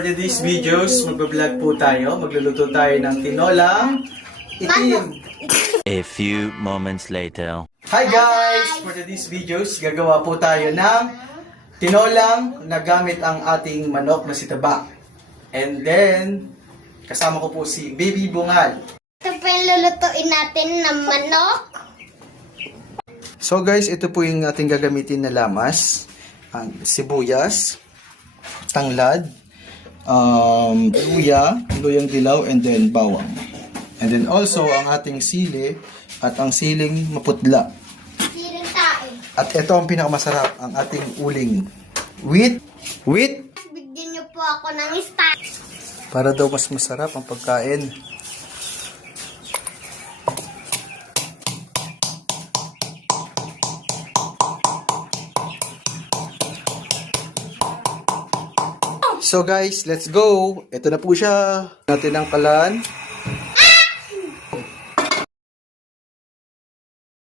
For today's videos, magbablog po tayo. Magluluto tayo ng tinolang itim. A few moments later. Hi guys! For today's videos, gagawa po tayo ng tinolang na gamit ang ating manok na sitaba. And then, kasama ko po si Baby Bungal. Ito po yung lulutuin natin na manok. So guys, ito po yung ating gagamitin na lamas. Sibuyas, tanglad, luyang dilaw, and then bawang. And then also ang ating sili at ang siling maputla. Siling tae. At ito ang pinakamasarap, ang ating uling. With Bigyan niyo po ako ng star. para daw mas masarap ang pagkain. So guys, let's go! Ito na po siya. Natin ang kalan.